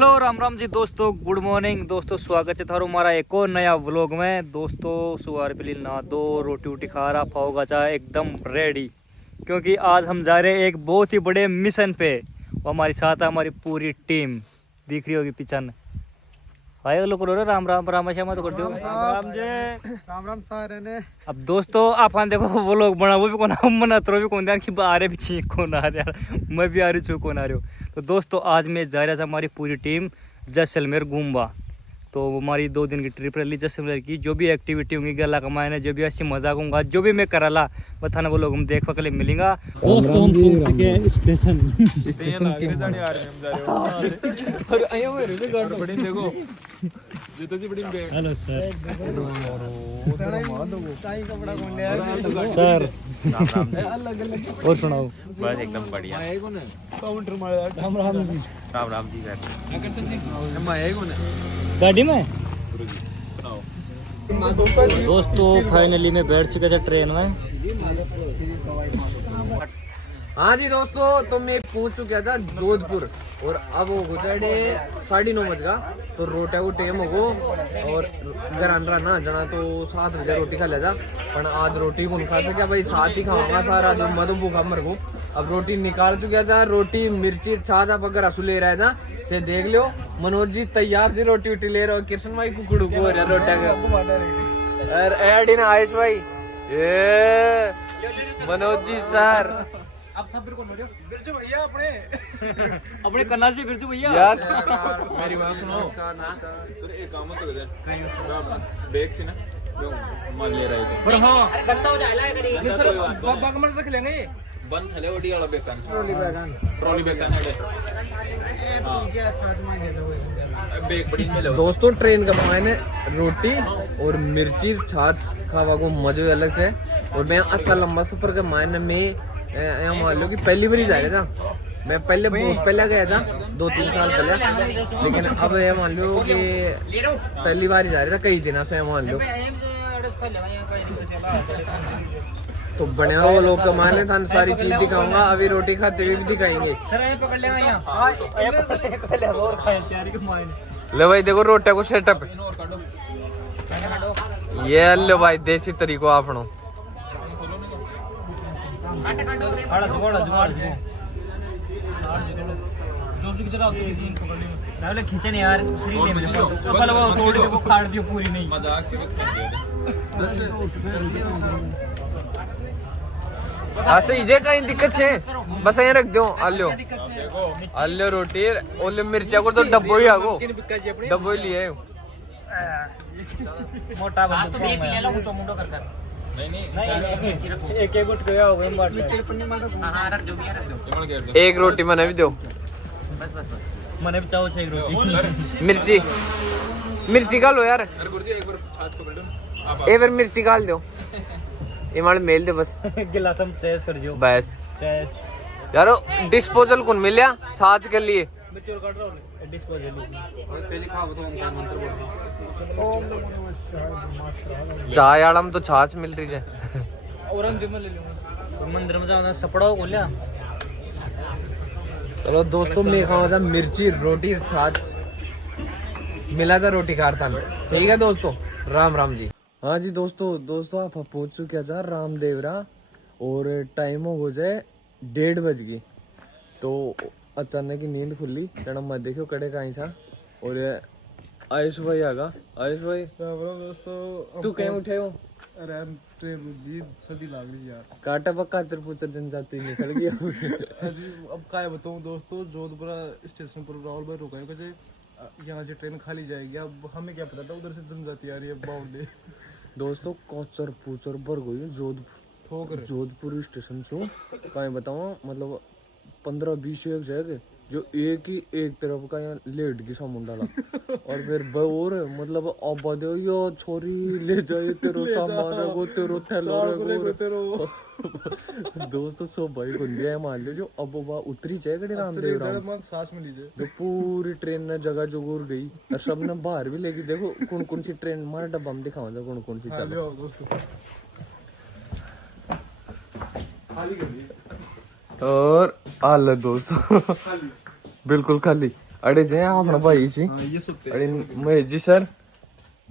Hello Ram Ram ji दोस्तों, good morning दोस्तों। स्वागत है थारो हमारा एक और नया व्लॉग में। दोस्तों सुबह पहले नहा दो, रोटी वोटी खा रहा, पाव गचा एकदम रेडी, क्योंकि आज हम जा रहे हैं एक बहुत ही बड़े मिशन पे। वो हमारे साथ है हमारी पूरी टीम, दिख रही होगी पीछे। भाई लोग राम राम राम श्यामा तो कर दो राम जी राम राम सारे ने। अब दोस्तों आप देखो वो लोग बना वो भी कौन मन भी कौन ध्यान कि आ रहे पीछे कौन आ रहा, मैं भी आ रही छू कौन आ रहे हो। तो दोस्तों आज मैं जा रहा था हमारी पूरी टीम जैसलमेर घूमवा। तो हमारी 2 दिन की ट्रिप रही जैसलमेर की। जो भी एक्टिविटी होंगी गला कमाने, जो भी अच्छी मजाक होगा, जो भी मैं कराला बताना वो लोग हम देख पा के मिलेंगा। दोस्तों हम पहुंच चुके हैं स्टेशन हेलो सर। सर और सुनाओ। बस एकदम बढ़िया। राम राम जी। राम राम जी सर। गाड़ी में दोस्तों फाइनली मैं बैठ चुके थे ट्रेन में। हाँ जी दोस्तों, तो मैं पहुंच चुका था जोधपुर और अब हो गुजरे 9:30 बज गा। तो रोटा को टाइम होगो और घर आना ना जाना तो 7 बजे रोटी खा ले जा। पर आज रोटी कौन खा सके भाई, साथ ही खाऊंगा सारा जो मधु भूखा मर को। अब रोटी निकाल चुका था, रोटी मिर्ची छाछ आप अगर असू ले रहा है ना तो देख लो। मनोज जी तैयार जी रोटी उटी ले रहे हो। कृष्ण भाई कुकड़ू को हो रहा रोटा का एड इन आयुष भाई। ये मनोज जी सर आप सब बिल्कुल हो बिरजू भैया अपने कन्ना से बिरजू भैया यार मेरी बात सुनो सर, एक काम हो सकता है बैग से ना मान ले रहा है। पर हां गंदा हो जाएगा सर बाबा कमर रख लेंगे। बंद थले ओडी वाला बैग ट्रॉली बैग बैग बड़ी में लो। दोस्तों ट्रेन का मैंने रोटी और मिर्ची छाछ खावा को मजे अलग से। और मैं अच्छा लंबा सफर के मायने में मान लो कि पहली बार ही जा रहा था। मैं पहले बहुत पहले गया था 2-3 साल पहले, लेकिन अब ये मान लो कि पहली बार ही जा रहा था कई दिनों से मान लो। तो बने रहो लोग कमाने था, सारी चीज दिखाऊंगा। अभी रोटी खाते हुए भी दिखाएंगे। ले भाई देखो रोटे को सेटअप ये लो भाई देसी तरीको आपनो। खींचन यार खाड़ दियो पूरी नहीं। ऐसे इजे कहीं दिक्कत है बस यहीं रख दो। आलो रोटी ओले मिर्चा को तो डब्बो ही आगो, डब्बो ही लिए मोटा एक एक गुट गया होगा एक रोटी मैंने भी दो। मैंने भी चाहो एक रोटी मिर्ची का लो यार, एक बार मिर्ची काल दो। ये माल मेल दे बस गिलास हम चेस कर दियो बस चेस। यारो डिस्पोजल कौन मिलिया छाछ के लिए जा यार हम तो छाछ मिल रही है। मंदिर में जाना सपड़ा हो लिया। चलो दोस्तों मैं खाऊंगा था मिर्ची रोटी छाछ मिला था रोटी खाता। ठीक है दोस्तों, राम राम जी। हाँ जी दोस्तों आप पहुंच चुके था रामदेवरा और टाइम हो जाए 1:30 बज गई। तो अचानक ही नींद खुली जना मैं देखो कड़े का ही था। और आयुष भाई आगा। आयुष भाई दोस्तों तू कहीं उठे हो? अरे ट्रेन भी सदी लाग रही यार। काटा पक्का पुचर जनजाति निकल गया। अब क्या बताऊं दोस्तों, जोधपुर स्टेशन पर राहुल भाई रुका है कैसे यहाँ से ट्रेन खाली जाएगी। अब हमें क्या पता था उधर से जनजाति आ रही है बाउंडे। दोस्तों कोचर पूचर भर गई जोधपुर स्टेशन से। कहीं बताऊँ मतलब 15-20 एक जगह जो एक ही एक तरफ का यहाँ लेट की समुंडा ला। और फिर और मतलब अब यो छोरी ले जाए तेरो सामान को तेरो थैलो दोस्तों सो भाई को दिया मान लो जो अब उतरी जाए रामदेव सांस में लीजिए। जो पूरी ट्रेन ने जगह जगूर गई और सबने बाहर भी लेके देखो कौन कौन सी ट्रेन हमारा डब्बा में दिखावा था कौन कौन सी चल। और आल दोस्तों बिल्कुल खाली। अड़े जे अपना भाई जी ये सुते अड़े महेश जी सर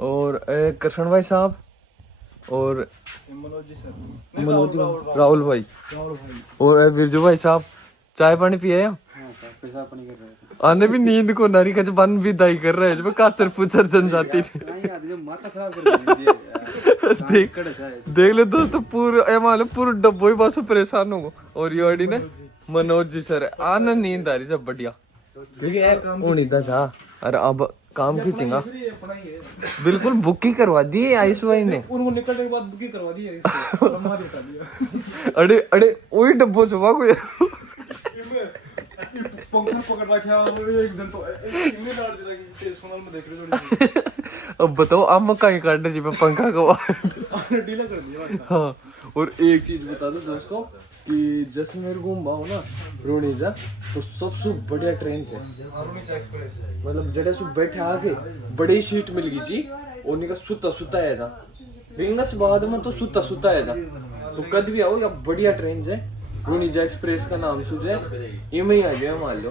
और कृष्ण भाई साहब और मनोज जी सर मनोज राहुल भाई और बिरजू भाई साहब चाय पानी पिए आने भी नींद को नारी का बन विदाई कर रहे हैं काचर पुचर जनजाति देख ले दोस्तों पूरा पूरा डब्बो ही बस परेशान हो और ये अड़ी ने मनोज जी सर आना नींद आ रही जब बढ़िया क्योंकि था अरे अब काम खींचेगा बिल्कुल बुक ही करवा दी आयुष भाई ने उनको निकलने के बाद बुकिंग करवा दी है अरे अरे वही डब्बो सुबह कोई पंखा पकड़ रखा और एक जन तो इनमें डाल दिया कि तेज सोनल में देख रहे हो अब बताओ आप मक्का ही काट रहे पंखा को डीला कर दिया हाँ और एक चीज बता दो दोस्तों कि जैसलमेर घूमबा हो ना रोनीजा तो सबसे बढ़िया ट्रेन है मतलब जड़े सु बैठे आके बड़ी सीट मिल गई जी उन्हीं का सुता सुता है था रिंगस बाद में तो सुता सुता है था तो कद भी आओ या बढ़िया ट्रेन है रोनीजा एक्सप्रेस का नाम सूझे इमें ही आ गया मान लो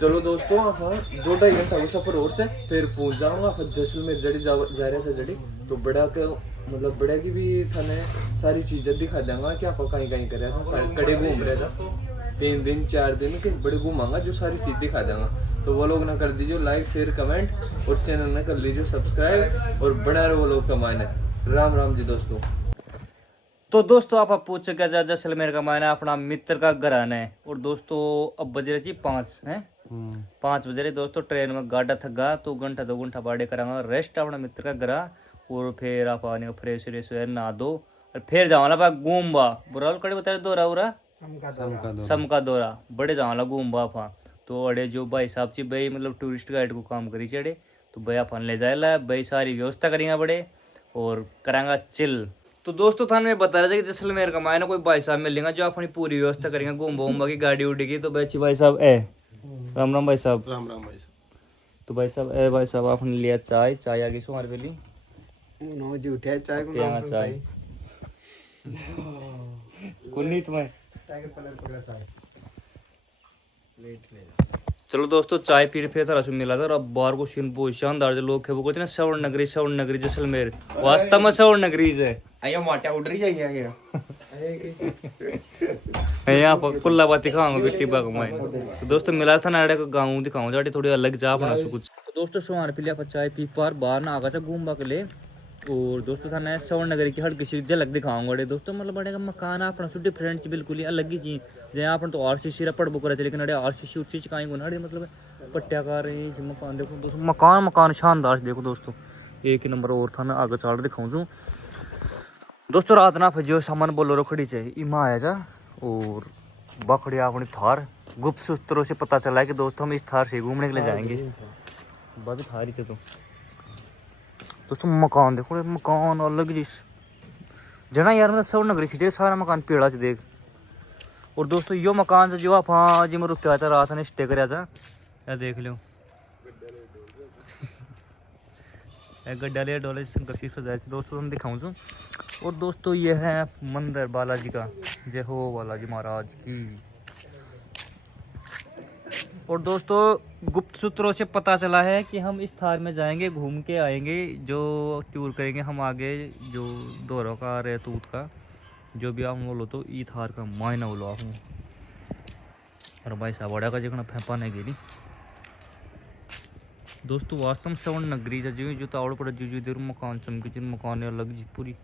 चलो दोस्तों हाँ 2-2.5 घंटा का सफर और से फिर पहुंच जाऊंगा फिर जैसलमेर जड़ी जा रहे थे जड़ी तो बड़ा के मतलब बड़ा की भी थाने सारी चीजें दिखा देंगे कि आप कहीं कहीं कर रहे था कड़े घूम रहे था 3 दिन 4 दिन के बड़े घूमांगा जो सारी चीज दिखा देंगा तो वो लोग ना कर दीजिए लाइक शेयर कमेंट और चैनल ना कर लीजिए सब्सक्राइब और बना रहे वो लोग कमाने राम राम जी दोस्तों। तो दोस्तों आप पूछ सके जैसलमेर का मायना अपना मित्र का घर आना है और दोस्तों अब बज रहे 5 हैं 5 बज रहे दोस्तों ट्रेन में गाड़ा थका तो घंटा 2 घंटा बाड़े करांगा रेस्ट अपना मित्र का घर और फिर आप आने फ्रेश व्रेश हुए नहा दो और फिर जावाला घूमबा बुराल कड़े बता दौरा उरा सम का दौरा बड़े जावाला घूमबा आपा तो अड़े जो भाई साहब ची भाई मतलब टूरिस्ट गाइड को काम करी चढ़े तो भाई अपन ले जाए भाई सारी व्यवस्था करेंगे बड़े और करांगा चिल। तो दोस्तों थाने में बता रहा था कि जैसलमेर का मायना कोई भाई साहब मिलेगा जो अपनी पूरी व्यवस्था करेंगे घूमबा की गाड़ी उड़ी की तो बच्ची भाई साहब राम राम भाई साहब राम राम भाई साहब तो भाई साहब आपने लिया चाय आ गई सो हमारे पहली नो जी उठे चाय को यहाँ चाय कुन्नी तुम्हें टाइगर कलर पकड़ा चाय लेट ले चलो दोस्तों चाय पी फिर थोड़ा मिला था और अब बाहर को सीन बहुत शानदार जो लोग है वो कहते हैं स्वर्ण नगरी जैसलमेर वास्तव में स्वर्ण नगरी है आया मोटा उड़ रही है यहाँ पर कुल्ला बात दिखाऊंगा बिट्टी बाग में तो दोस्तों मिला था ना को गाँव दिखाऊंगा जाटे थोड़ी अलग जा अपना कुछ तो दोस्तों सुहान पी लिया चाय पी पार बाहर ना आगा था घूमबा के लिए और दोस्तों था मैं स्वर्ण नगरी की हल्की सी झलक दिखाऊंगा दोस्तों मतलब बड़े का मकान अपना सु डिफरेंट बिल्कुल ही अलग ही चीज जहाँ अपन तो RCC पढ़बो करे थे लेकिन अड़े RCC उसी कहीं को ना मतलब पट्टियाकार मकान देखो दोस्तों मकान शानदार देखो दोस्तों एक ही नंबर और था मैं आगे चाड़ दिखाऊँ दोस्तों रात ना जो सामान बोलो खड़ी चाहिए इमा आया जा और बखड़ी अपनी थार गुप्त सूत्रों से पता चला है कि दोस्तों हम इस थार से घूमने के लिए जाएंगे बाकी थार ही थे तो दोस्तों मकान देखो मकान अलग जिस जना यार मतलब स्वर्ण नगरी खींचे सारा मकान पेड़ा से देख और दोस्तों यो मकान से जो आप हाँ जी मैं रुक था रात ने स्टे कराया था या देख लो गड्ढा लिया डोले शंकर शिव सजाए थे दोस्तों हम दिखाऊँ और दोस्तों ये है मंदिर बालाजी का जय हो बालाजी महाराज की। और दोस्तों गुप्त सूत्रों से पता चला है कि हम इस थार में जाएंगे घूम के आएंगे जो टूर करेंगे हम आगे जो दौरा का रेतूत का जो भी आप बोलो तो ई थार का मायना बोलो आप और भाई साहब बड़ा का जगह फेंपा नहीं गेली दोस्तों वास्तव में स्वर्ण नगरी जी जो तावड़ पड़े जो देर मकान चमके जिन मकान अलग जी पूरी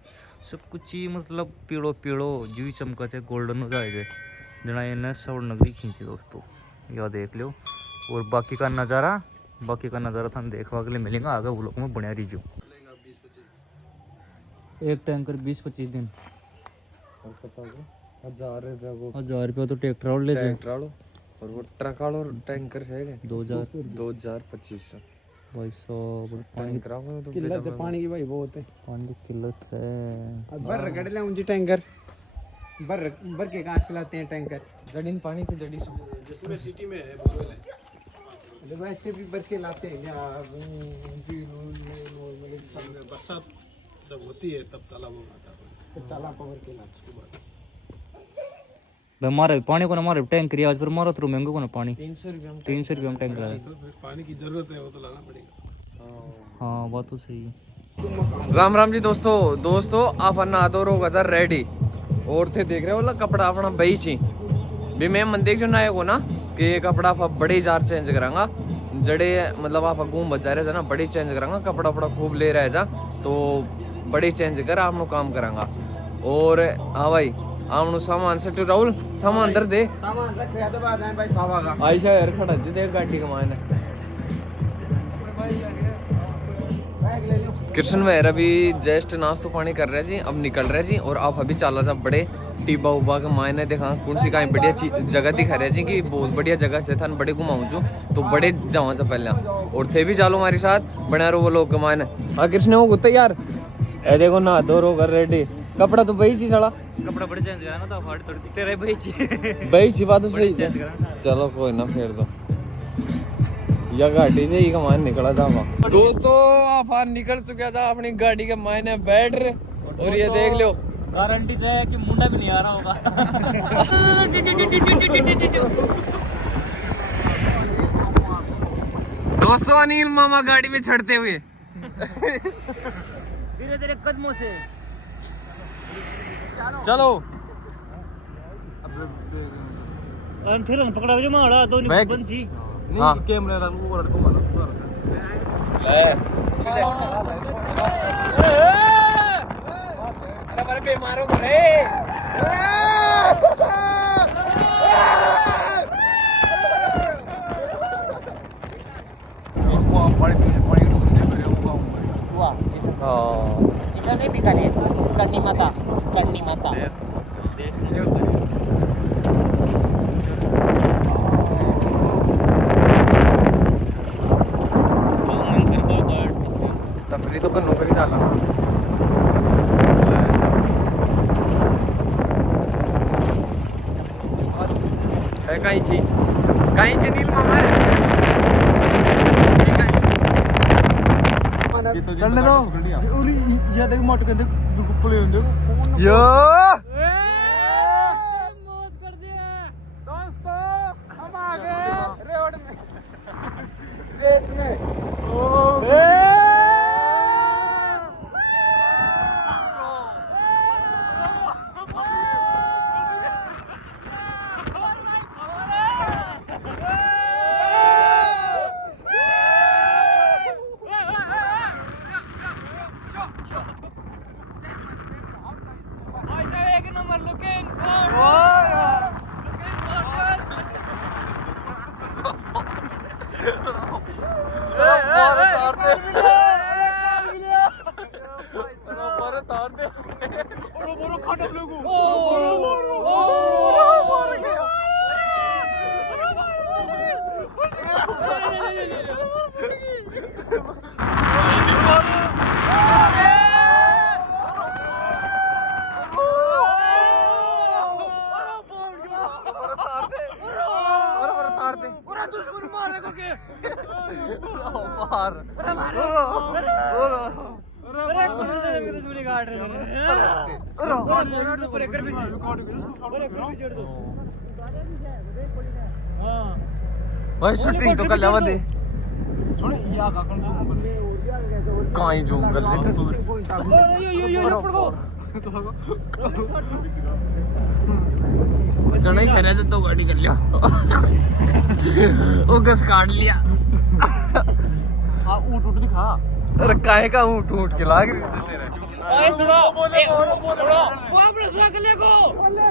सब कुछ ही मतलब पीड़ो जी चमका चाहे गोल्डन हो जाए जना इन्हें स्वर्ण नगरी खींचे दोस्तों यह देख लो और बाकी का नज़ारा था देखने के लिए मिलेगा आगे वो लोग में बढ़िया रिव्यू। एक टैंकर 20-25 दिन और पता होगा 1000 रुपया तो ट्रैक्टर वालों ले जाए और वो ट्रक वालों टैंकर से है 2025 भाई साहब टैंकर तो किल्लत है पानी की भाई बहुत है पानी की किल्लत है बर रगड़ ले मुझे टैंकर बर के कहाँ चलाते हैं टैंकर जड़ीन पानी से जड़ी जिसमें सिटी में है बोले अरे वैसे भी बर के लाते हैं यार बरसात जब होती है तब तालाब में आता है तालाब पर के लाते भाई मारे पानी को ना मारे टैंक रियाज पर मारो तो महंगा को ना पानी 300 रुपया 300 रुपये में टैंक है। पानी की जरूरत है वो तो लाना पड़ेगा। हाँ बात तो सही है। राम राम जी दोस्तों आप नहा धो रोगा था रेडी और थे देख रहे हो कपड़ा अपना बही ची भी मैं मन देख जो ना को ना कि ये कपड़ा आप बड़े जार चेंज करांगा जड़े मतलब आप घूम बच जा रहे थे ना बड़ी चेंज करांगा कपड़ा वपड़ा खूब ले रहे जा तो बड़ी चेंज कर आप काम करांगा। और हाँ भाई आप सामान से राहुल सामान अंदर दे सामान रख रहा तो बाद में भाई सावा का आयशा यार खड़ा जी देख गाड़ी का मान कृष्ण भैर अभी जस्ट नाश्तो पानी कर रहे जी अब निकल रहे जी और आप अभी चला जा बड़े टीबा उबा के मायने देखा कौन सी कहीं बढ़िया जगह दिखा रहे जी कि बहुत बढ़िया जगह से था बड़े घुमाऊँ जो तो बड़े जावा जा पहले और थे भी चालो हमारे साथ बना रो वो लोग के मायने। हाँ कृष्ण वो गुत्ते यार ए देखो ना दो रो कर रेडी कपड़ा तो बही सी साला कपड़ा बड़े चेंज करा ना तो फाड़ थोड़ी तेरे भाई ची बही सी बात तो सही चलो कोई ना फेर दो या गाड़ी से ही कमान निकला था वहाँ। दोस्तों आप निकल चुके था अपनी गाड़ी के मायने बैठ रहे और ये देख लो गारंटी है कि मुंडा भी नहीं आ रहा होगा। दोस्तों अनिल मामा गाड़ी में चढ़ते हुए धीरे धीरे कदमों से चलो फिर पकड़ा जो मारा तो मैं पंची हाँ कैमरा वो लड़को मानो अरे पे मारो रे इधर नहीं बिका करनी माता तफरी तो कर नौकरी डाला है कहीं से नील मामा है चलने दो और ये देख मोट के देख गुप्पले होंगे यो मौज कर दिया दोस्तों हम आ गए रोड में रेत में एक नंबर लुकिंग भाई शूटिंग तो कर लेवा दे सुन या का कौन कहीं जूम कर ले तो नहीं करे तो गाड़ी कर लिया वो गस काट लिया हां ऊट दिखा अरे काहे का ऊट के लाग रही तेरे ओए सुनो सुनो वो अपने स्वागले को बोले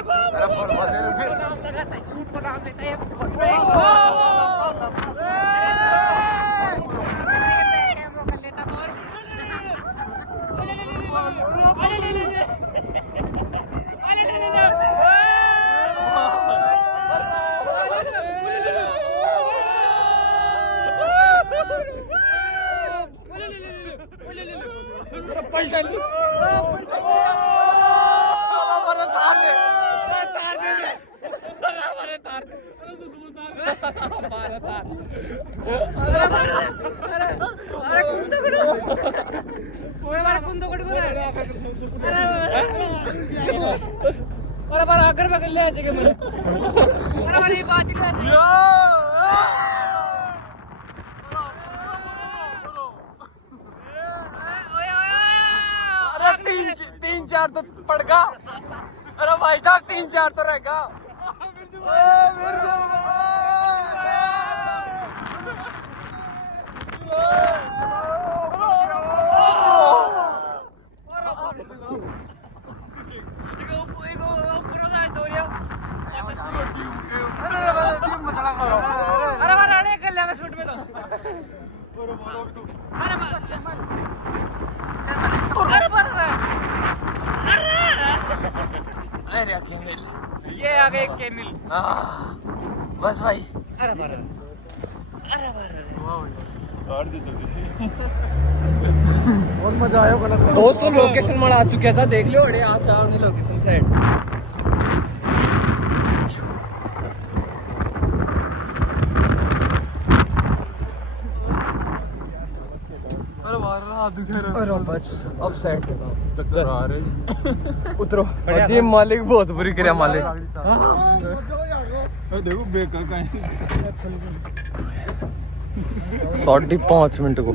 को मेरा फरमा दे रहे अरे बार आकर पकड़ ले जगह में अरे बार ये बात ही नहीं अरे तीन चार तो पड़गा। अरे भाई साहब 3-4 तो रहेगा। अरे बार आने कर लेगा शूट में तो अरे बार अरे केमिल ये आ गए केमिल बस भाई। अरे बार दोस्तों लोकेशन में आ चुका था, देख लो। अरे आज आपने लोकेशन सेट अरे बस अब सेट चक्कर आ रहे उतरो। जी मालिक बहुत बुरी क्रिया मालिक। देखो बेकार का 5.5 मिनट को